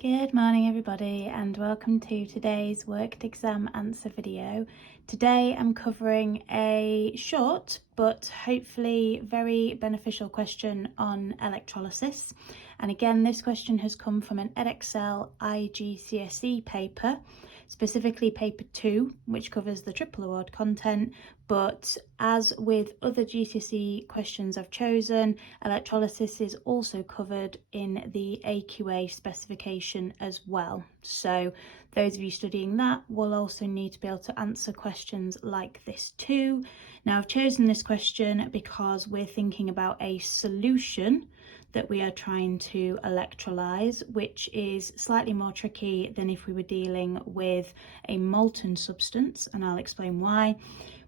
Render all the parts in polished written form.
Good morning everybody and welcome to today's worked exam answer video. Today I'm covering a short but hopefully very beneficial question on electrolysis, and again this question has come from an Edexcel iGCSE paper, specifically paper 2, which covers the triple award content, but as with other GCSE questions I've chosen, electrolysis is also covered in the AQA specification as well. So those of you studying that will also need to be able to answer questions like this too. Now I've chosen this question because we're thinking about a solution that we are trying to electrolyse, which is slightly more tricky than if we were dealing with a molten substance, and I'll explain why.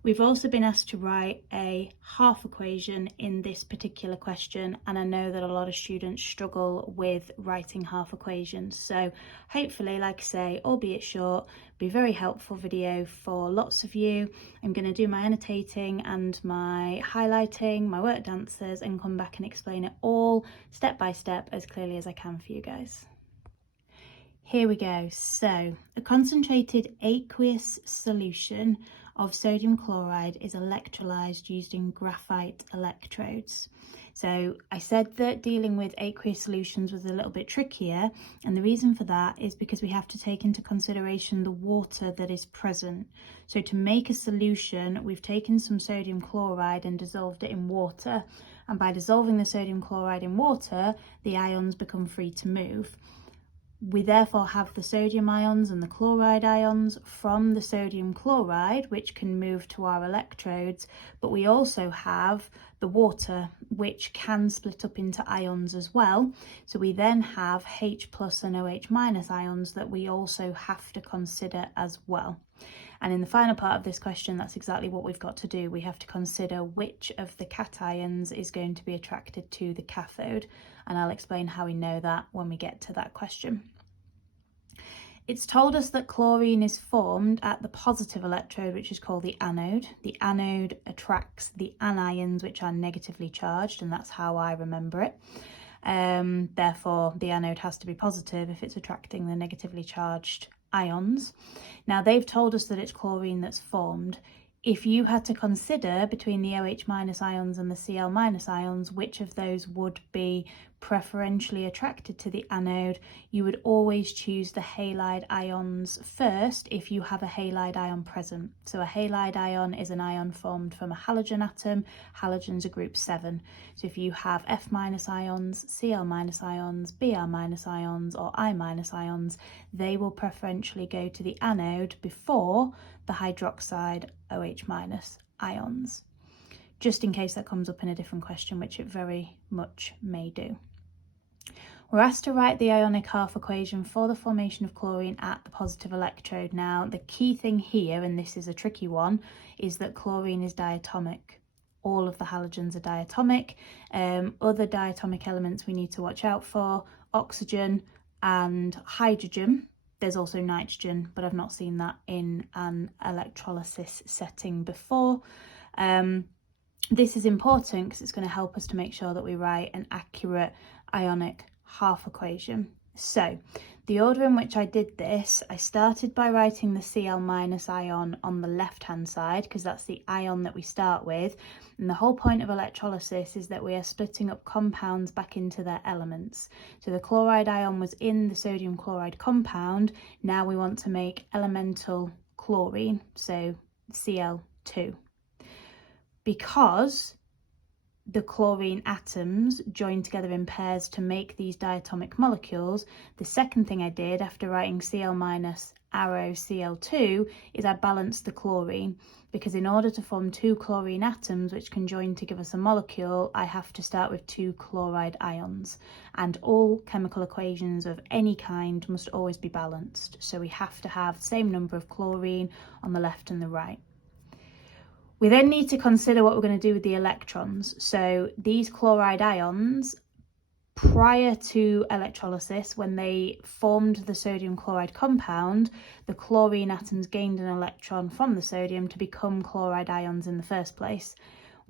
We've also been asked to write a half equation in this particular question, and I know that a lot of students struggle with writing half equations. So hopefully, like I say, albeit short, be a very helpful video for lots of you. I'm going to do my annotating and my highlighting, my worked answers, and come back and explain it all step by step as clearly as I can for you guys. Here we go. So a concentrated aqueous solution of sodium chloride is electrolyzed using graphite electrodes. So I said that dealing with aqueous solutions was a little bit trickier, and the reason for that is because we have to take into consideration the water that is present. So to make a solution, we've taken some sodium chloride and dissolved it in water, and by dissolving the sodium chloride in water, the ions become free to move. We therefore have the sodium ions and the chloride ions from the sodium chloride, which can move to our electrodes, but we also have the water, which can split up into ions as well. So we then have H plus and OH minus ions that we also have to consider as well. And in the final part of this question, that's exactly what we've got to do. We have to consider which of the cations is going to be attracted to the cathode, and I'll explain how we know that when we get to that question. It's told us that chlorine is formed at the positive electrode, which is called the anode. The anode attracts the anions, which are negatively charged, and that's how I remember it. Therefore, the anode has to be positive if it's attracting the negatively charged ions. Now, they've told us that it's chlorine that's formed. If you had to consider between the OH minus ions and the Cl minus ions, which of those would be preferentially attracted to the anode, you would always choose the halide ions first if you have a halide ion present. So a halide ion is an ion formed from a halogen atom. Halogens are group 7. So if you have F minus ions, Cl minus ions, Br minus ions, or I minus ions, they will preferentially go to the anode before the hydroxide OH minus ions, just in case that comes up in a different question, which it very much may do. We're asked to write the ionic half equation for the formation of chlorine at the positive electrode. Now, the key thing here, and this is a tricky one, is that chlorine is diatomic. All of the halogens are diatomic. Other diatomic elements we need to watch out for: oxygen and hydrogen. There's also nitrogen, but I've not seen that in an electrolysis setting before. This is important because it's going to help us to make sure that we write an accurate ionic half equation. So the order in which I did this, I started by writing the Cl minus ion on the left hand side because that's the ion that we start with, and the whole point of electrolysis is that we are splitting up compounds back into their elements. So the chloride ion was in the sodium chloride compound. Now we want to make elemental chlorine, so Cl2. Because the chlorine atoms join together in pairs to make these diatomic molecules, the second thing I did after writing Cl minus arrow Cl2 is I balanced the chlorine, because in order to form 2 chlorine atoms which can join to give us a molecule, I have to start with 2 chloride ions, and all chemical equations of any kind must always be balanced, so we have to have the same number of chlorine on the left and the right. We then need to consider what we're going to do with the electrons. So these chloride ions, prior to electrolysis, when they formed the sodium chloride compound, the chlorine atoms gained an electron from the sodium to become chloride ions in the first place.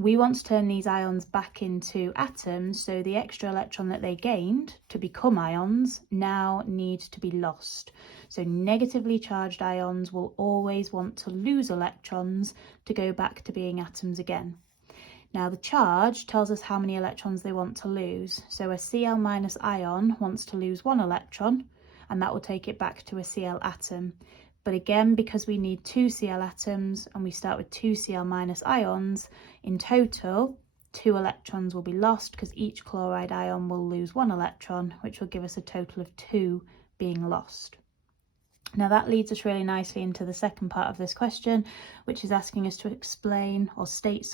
We want to turn these ions back into atoms, so the extra electron that they gained to become ions now need to be lost. So negatively charged ions will always want to lose electrons to go back to being atoms again. Now the charge tells us how many electrons they want to lose. So a Cl- ion wants to lose 1 electron, and that will take it back to a Cl atom. But again, because we need 2 Cl atoms and we start with 2 Cl- ions, in total 2 electrons will be lost because each chloride ion will lose 1 electron, which will give us a total of 2 being lost. Now that leads us really nicely into the second part of this question, which is asking us to explain or state,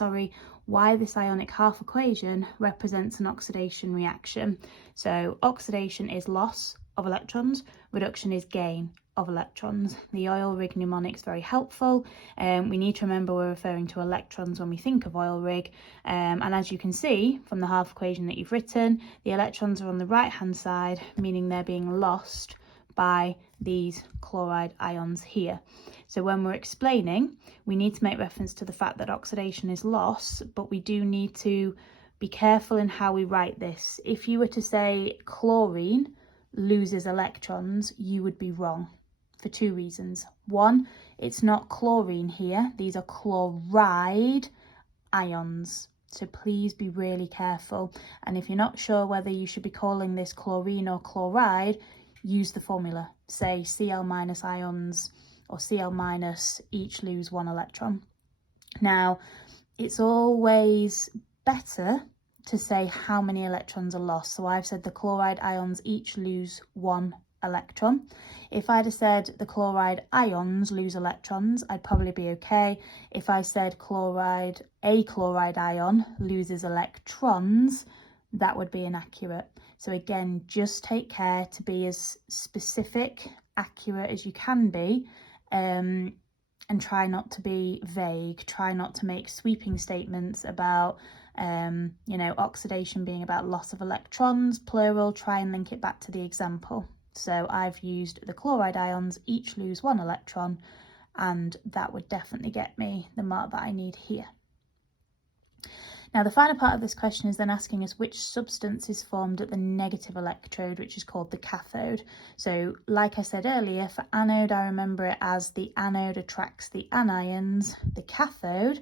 why this ionic half equation represents an oxidation reaction. So oxidation is loss of electrons, reduction is gain of electrons. The oil rig mnemonic is very helpful. We need to remember we're referring to electrons when we think of oil rig. And as you can see from the half equation that you've written, the electrons are on the right hand side, meaning they're being lost by these chloride ions here. So when we're explaining, we need to make reference to the fact that oxidation is loss, but we do need to be careful in how we write this. If you were to say chlorine loses electrons, you would be wrong for 2 reasons. One, it's not chlorine here, these are chloride ions. So please be really careful. And if you're not sure whether you should be calling this chlorine or chloride, use the formula. Say Cl- ions or Cl- each lose 1 electron. Now, it's always better to say how many electrons are lost. So I've said the chloride ions each lose 1 electron. If I'd have said the chloride ions lose electrons, I'd probably be okay. If I said a chloride ion loses electrons, that would be inaccurate. So again, just take care to be as specific, accurate as you can be, and try not to be vague. Try not to make sweeping statements about, oxidation being about loss of electrons, plural. Try and link it back to the example. So I've used the chloride ions each lose 1 electron, and that would definitely get me the mark that I need here. Now the final part of this question is then asking us which substance is formed at the negative electrode, which is called the cathode. So like I said earlier, for anode I remember it as the anode attracts the anions, the cathode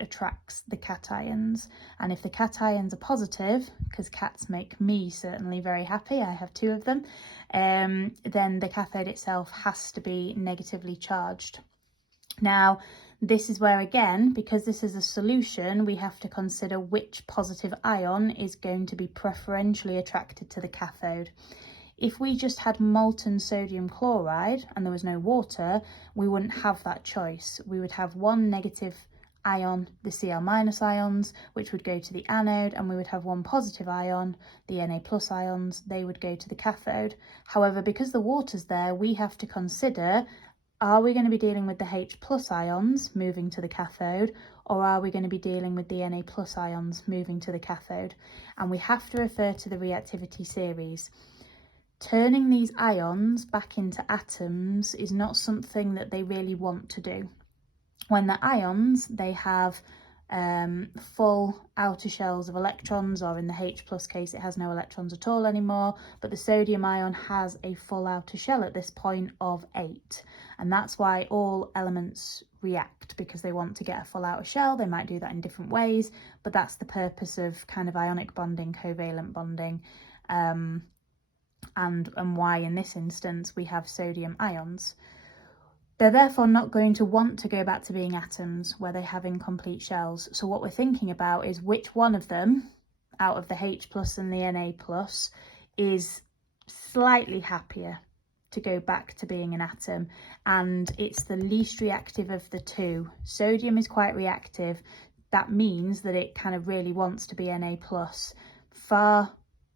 attracts the cations. And if the cations are positive, because cats make me certainly very happy, I have 2 of them, then the cathode itself has to be negatively charged. Now, this is where, again, because this is a solution, we have to consider which positive ion is going to be preferentially attracted to the cathode. If we just had molten sodium chloride and there was no water, we wouldn't have that choice. We would have 1 negative ion, the Cl- ions, which would go to the anode, and we would have 1 positive ion, the Na+ ions, they would go to the cathode. However, because the water's there, we have to consider, are we going to be dealing with the H+ ions moving to the cathode, or are we going to be dealing with the Na+ ions moving to the cathode? And we have to refer to the reactivity series. Turning these ions back into atoms is not something that they really want to do. When the ions, they have full outer shells of electrons, or in the H+ case it has no electrons at all anymore, but the sodium ion has a full outer shell at this point of 8, and that's why all elements react, because they want to get a full outer shell. They might do that in different ways, but that's the purpose of kind of ionic bonding, covalent bonding, and why in this instance we have sodium ions. They're therefore not going to want to go back to being atoms where they have incomplete shells. So what we're thinking about is which one of them, out of the H+ and the Na+, is slightly happier to go back to being an atom. And it's the least reactive of the 2. Sodium is quite reactive. That means that it kind of really wants to be Na+, far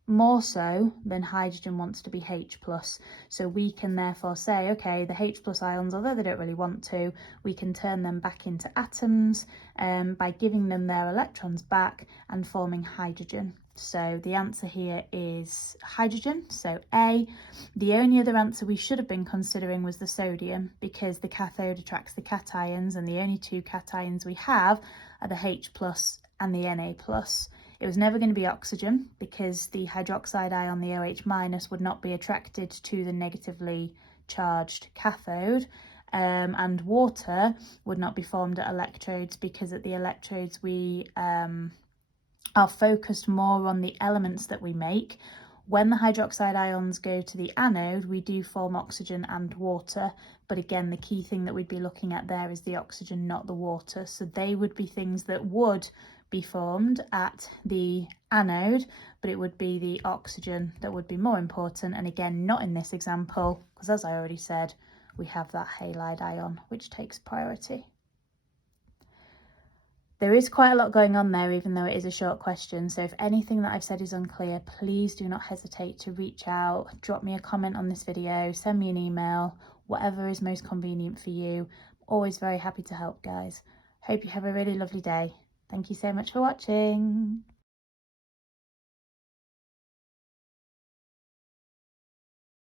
more so than hydrogen wants to be H+. So we can therefore say, okay, the H+ ions, although they don't really want to, we can turn them back into atoms by giving them their electrons back and forming hydrogen. So the answer here is hydrogen, so A. The only other answer we should have been considering was the sodium, because the cathode attracts the cations, and the only two cations we have are the H plus and the Na plus. It was never going to be oxygen, because the hydroxide ion, the OH minus, would not be attracted to the negatively charged cathode. And water would not be formed at electrodes, because at the electrodes we are focused more on the elements that we make. When the hydroxide ions go to the anode, we do form oxygen and water, but again, the key thing that we'd be looking at there is the oxygen, not the water. So they would be things that would be formed at the anode, but it would be the oxygen that would be more important, and again, not in this example, because as I already said, we have that halide ion, which takes priority. There is quite a lot going on there, even though it is a short question. So if anything that I've said is unclear, please do not hesitate to reach out, drop me a comment on this video, send me an email, whatever is most convenient for you. I'm always very happy to help, guys. Hope you have a really lovely day. Thank you so much for watching.